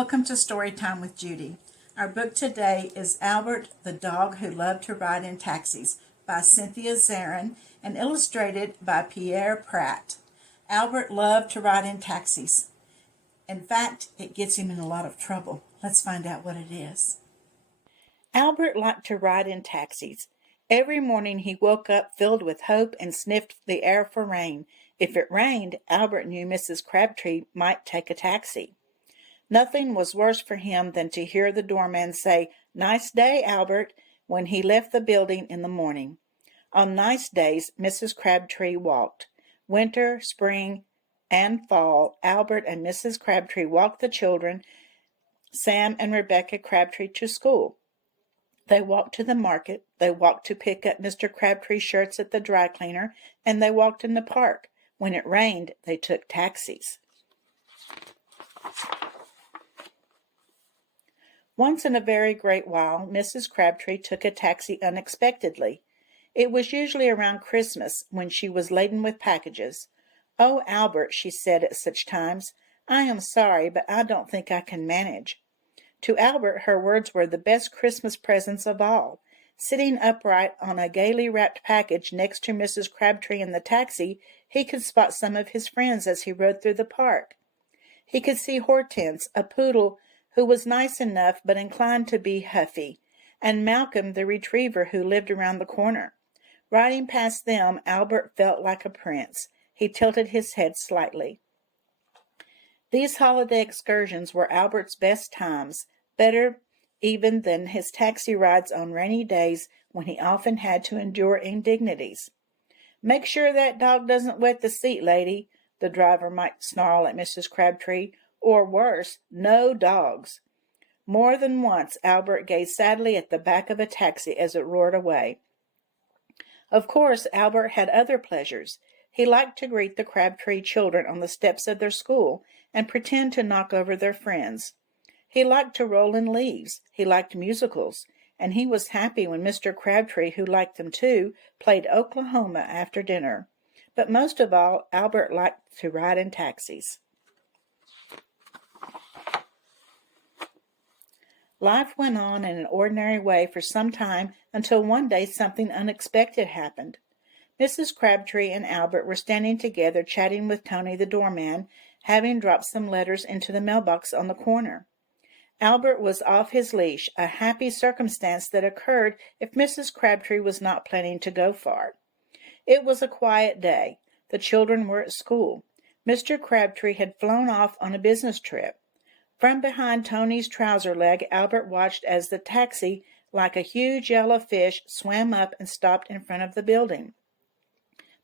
Welcome to Storytime with Judy. Our book today is Albert, the Dog Who Loved to Ride in Taxis by Cynthia Zarin and illustrated by Pierre Pratt. Albert loved to ride in taxis. In fact, it gets him in a lot of trouble. Let's find out what it is. Albert liked to ride in taxis. Every morning he woke up filled with hope and sniffed the air for rain. If it rained, Albert knew Mrs. Crabtree might take a taxi. Nothing was worse for him than to hear the doorman say, "Nice day, Albert," when he left the building in the morning. On nice days, Mrs. Crabtree walked. Winter, spring, and fall, Albert and Mrs. Crabtree walked the children, Sam and Rebecca Crabtree, to school. They walked to the market, they walked to pick up Mr. Crabtree's shirts at the dry cleaner, and they walked in the park. When it rained, they took taxis. Once in a very great while, Mrs. Crabtree took a taxi unexpectedly. It was usually around Christmas, when she was laden with packages. "Oh, Albert," she said at such times, "I am sorry, but I don't think I can manage." To Albert, her words were the best Christmas presents of all. Sitting upright on a gaily wrapped package next to Mrs. Crabtree in the taxi, he could spot some of his friends as he rode through the park. He could see Hortense, a poodle who was nice enough but inclined to be huffy, and Malcolm, the retriever who lived around the corner. Riding past them, Albert felt like a prince. He tilted his head slightly. These holiday excursions were Albert's best times, better even than his taxi rides on rainy days when he often had to endure indignities. "Make sure that dog doesn't wet the seat, lady," the driver might snarl at Mrs. Crabtree, or worse, "no dogs." More than once Albert gazed sadly at the back of a taxi as it roared away. Of course, Albert had other pleasures. He liked to greet the Crabtree children on the steps of their school and pretend to knock over their friends. He liked to roll in leaves. He liked musicals, and he was happy when Mr. Crabtree, who liked them too, played Oklahoma after dinner. But most of all, Albert liked to ride in taxis. Life went on in an ordinary way for some time until one day something unexpected happened. Mrs. Crabtree and Albert were standing together chatting with Tony the doorman, having dropped some letters into the mailbox on the corner. Albert was off his leash, a happy circumstance that occurred if Mrs. Crabtree was not planning to go far. It was a quiet day. The children were at school. Mr. Crabtree had flown off on a business trip. From behind Tony's trouser leg, Albert watched as the taxi, like a huge yellow fish, swam up and stopped in front of the building.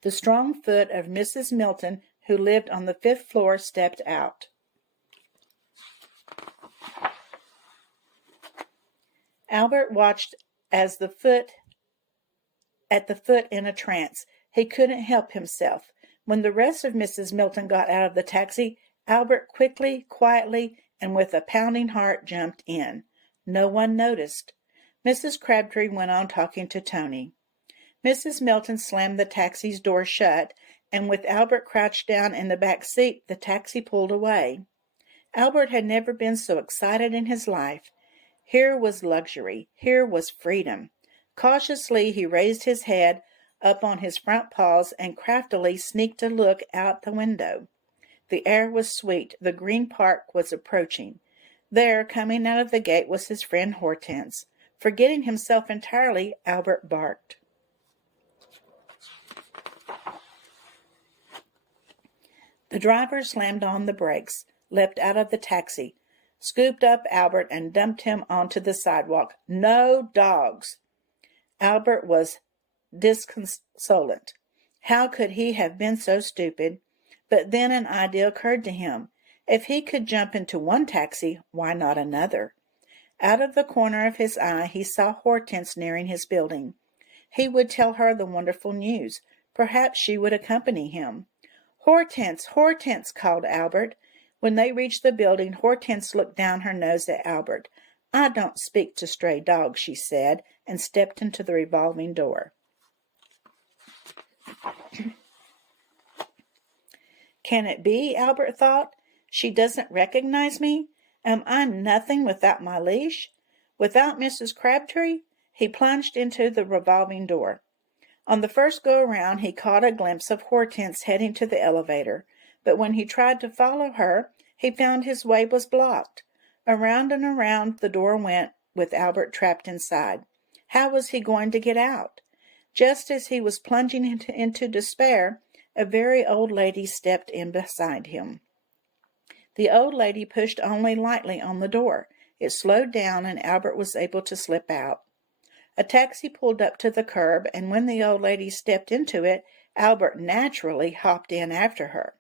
The strong foot of Mrs. Milton, who lived on the 5th floor, stepped out. Albert watched as the foot in a trance. He couldn't help himself. When the rest of Mrs. Milton got out of the taxi, Albert quickly, quietly, and with a pounding heart jumped in. No one noticed. Mrs. Crabtree went on talking to Tony. Mrs. Milton slammed the taxi's door shut, and with Albert crouched down in the back seat, the taxi pulled away. Albert had never been so excited in his life. Here was luxury. Here was freedom. Cautiously he raised his head up on his front paws and craftily sneaked a look out the window. The air was sweet. The Green Park was approaching. There, coming out of the gate, was his friend Hortense. Forgetting himself entirely, Albert barked. The driver slammed on the brakes, leapt out of the taxi, scooped up Albert, and dumped him onto the sidewalk. "No dogs!" Albert was disconsolate. How could he have been so stupid? But then an idea occurred to him. If he could jump into one taxi, why not another? Out of the corner of his eye he saw Hortense nearing his building. He would tell her the wonderful news. Perhaps she would accompany him. "Hortense, Hortense," called Albert. When they reached the building, Hortense looked down her nose at Albert. "I don't speak to stray dogs," she said, and stepped into the revolving door. Can it be, Albert thought? She doesn't recognize me? Am I nothing without my leash? Without Mrs. Crabtree? He plunged into the revolving door. On the first go-around he caught a glimpse of Hortense heading to the elevator, but when he tried to follow her, he found his way was blocked. Around and around the door went, with Albert trapped inside. How was he going to get out? Just as he was plunging into despair, a very old lady stepped in beside him. The old lady pushed only lightly on the door. It slowed down, and Albert was able to slip out. A taxi pulled up to the curb, and when the old lady stepped into it, Albert naturally hopped in after her.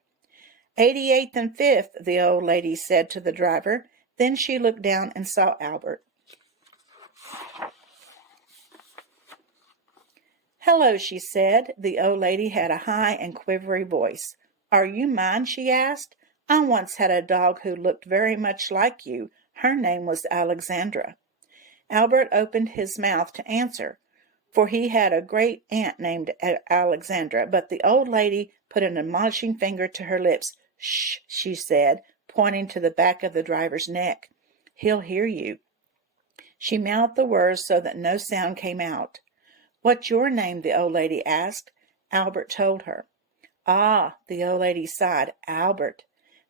88th and 5th, the old lady said to the driver. Then she looked down and saw Albert. Hello, she said. The old lady had a high and quivery voice. Are you mine? She asked. I once had a dog who looked very much like you. Her name was Alexandra. Albert opened his mouth to answer, for he had a great aunt named Alexandra, but the old lady put an admonishing finger to her lips. Shh, she said, pointing to the back of the driver's neck. He'll hear you. She mouthed the words so that no sound came out. What's your name? The old lady asked. Albert told her. Ah, the old lady sighed. Albert.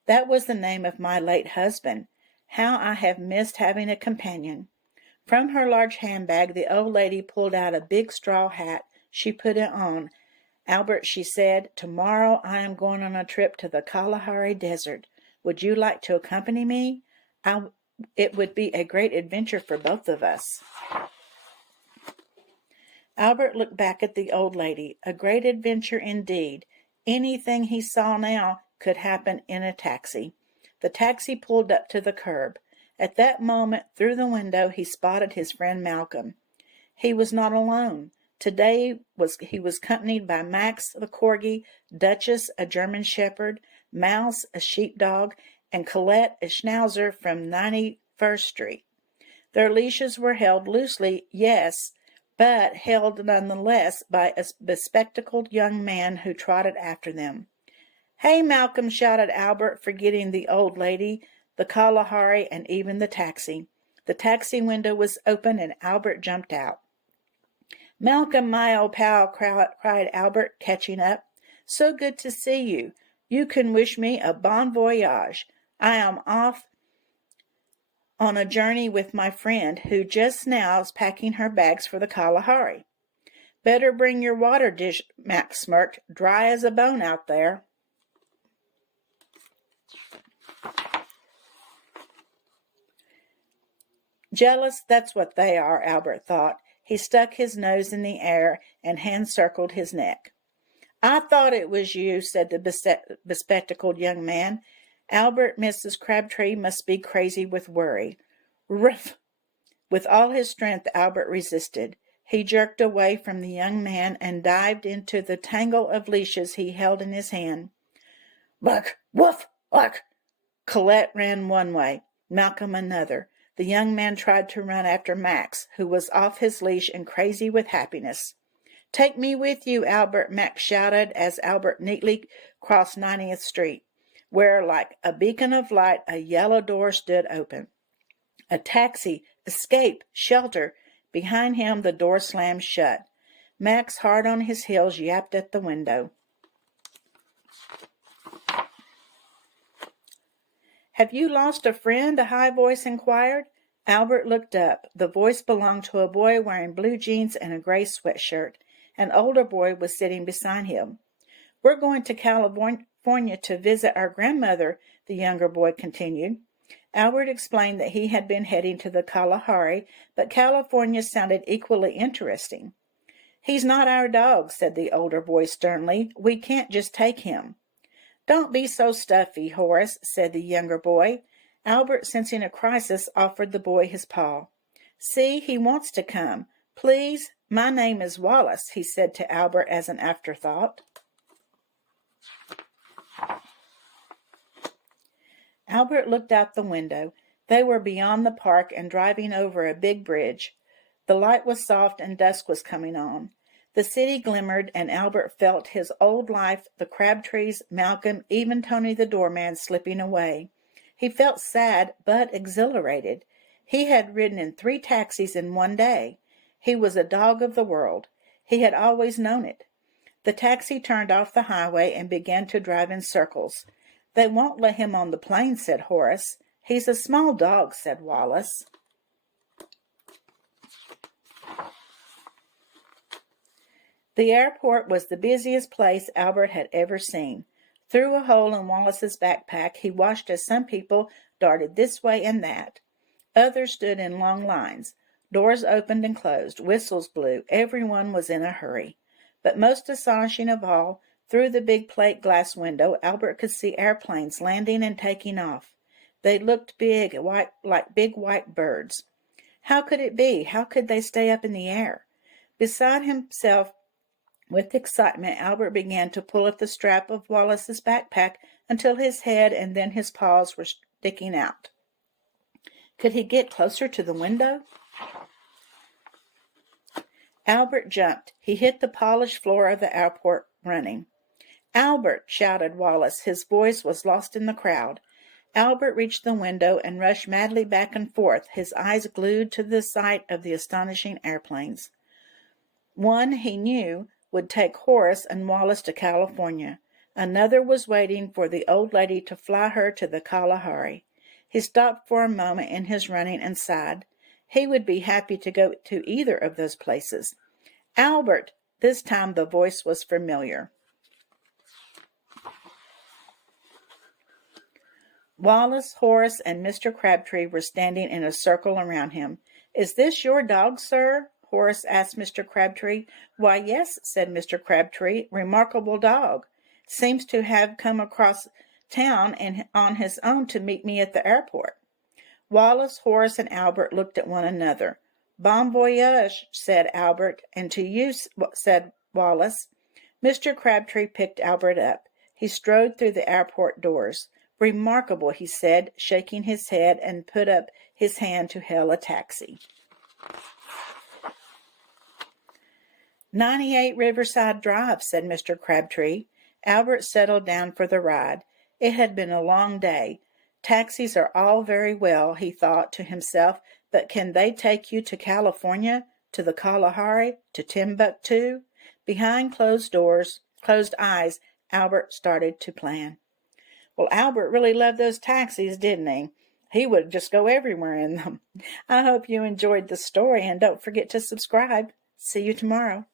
That was the name of my late husband. How I have missed having a companion. From her large handbag, the old lady pulled out a big straw hat. She put it on. Albert, she said, tomorrow I am going on a trip to the Kalahari Desert. Would you like to accompany me? It would be a great adventure for both of us. Albert looked back at the old lady. A great adventure indeed. Anything he saw now could happen in a taxi. The taxi pulled up to the curb. At that moment, through the window, he spotted his friend Malcolm. He was not alone. Today he was accompanied by Max the corgi, Duchess, a German shepherd, Mouse, a sheepdog, and Colette, a schnauzer from 91st Street. Their leashes were held loosely, yes, but held nonetheless by a bespectacled young man who trotted after them. Hey, Malcolm, shouted Albert, forgetting the old lady, the Kalahari, and even the taxi. The taxi window was open, and Albert jumped out. Malcolm, my old pal, cried Albert, catching up. So good to see you. You can wish me a bon voyage. I am off on a journey with my friend, who just now is packing her bags for the Kalahari. Better bring your water dish, Max smirked. Dry as a bone out there. Jealous, that's what they are, Albert thought. He stuck his nose in the air and hand circled his neck. I thought it was you, said the bespectacled young man. Albert, Mrs. Crabtree must be crazy with worry. Ruff! With all his strength, Albert resisted. He jerked away from the young man and dived into the tangle of leashes he held in his hand. Bark! Woof! Bark! Colette ran one way, Malcolm another. The young man tried to run after Max, who was off his leash and crazy with happiness. Take me with you, Albert, Max shouted as Albert neatly crossed 90th Street, where, like a beacon of light, a yellow door stood open. A taxi! Escape! Shelter! Behind him the door slammed shut. Max, hard on his heels, yapped at the window. Have you lost a friend? A high voice inquired. Albert looked up. The voice belonged to a boy wearing blue jeans and a gray sweatshirt. An older boy was sitting beside him. We're going to California to visit our grandmother, the younger boy continued. Albert explained that he had been heading to the Kalahari, but California sounded equally interesting. He's not our dog, said the older boy sternly. We can't just take him. Don't be so stuffy, Horace, said the younger boy. Albert, sensing a crisis, offered the boy his paw. See, he wants to come. Please, my name is Wallace, he said to Albert as an afterthought. Albert looked out the window. They were beyond the park and driving over a big bridge. The light was soft and dusk was coming on. The city glimmered, and Albert felt his old life, the Crabtrees, Malcolm, even Tony the doorman, slipping away. He felt sad but exhilarated. He had ridden in 3 taxis in one day. He was a dog of the world. He had always known it. The taxi turned off the highway and began to drive in circles. "They won't let him on the plane," said Horace. "He's a small dog," said Wallace. The airport was the busiest place Albert had ever seen. Through a hole in Wallace's backpack he watched as some people darted this way and that. Others stood in long lines. Doors opened and closed. Whistles blew. Everyone was in a hurry. But most astonishing of all, through the big plate glass window, Albert could see airplanes landing and taking off. They looked big, like big white birds. How could it be? How could they stay up in the air? Beside himself with excitement, Albert began to pull at the strap of Wallace's backpack until his head and then his paws were sticking out. Could he get closer to the window? Albert jumped. He hit the polished floor of the airport running. "Albert!" shouted Wallace. His voice was lost in the crowd. Albert reached the window and rushed madly back and forth, his eyes glued to the sight of the astonishing airplanes. One, he knew, would take Horace and Wallace to California. Another was waiting for the old lady to fly her to the Kalahari. He stopped for a moment in his running and sighed. He would be happy to go to either of those places. "Albert!" This time the voice was familiar. Wallace, Horace, and Mr. Crabtree were standing in a circle around him. "Is this your dog, sir?" Horace asked Mr. Crabtree. "Why, yes," said Mr. Crabtree. "Remarkable dog. Seems to have come across town and on his own to meet me at the airport." Wallace, Horace, and Albert looked at one another. "Bon voyage," said Albert. "And to you," said Wallace. Mr. Crabtree picked Albert up. He strode through the airport doors. "Remarkable," he said, shaking his head, and put up his hand to hail a taxi. 98 Riverside Drive, said Mr. Crabtree. Albert settled down for the ride. It had been a long day. Taxis are all very well, he thought to himself, but can they take you to California, to the Kalahari, to Timbuktu? Behind closed eyes, Albert started to plan. Well, Albert really loved those taxis, didn't he? He would just go everywhere in them. I hope you enjoyed the story, and don't forget to subscribe. See you tomorrow.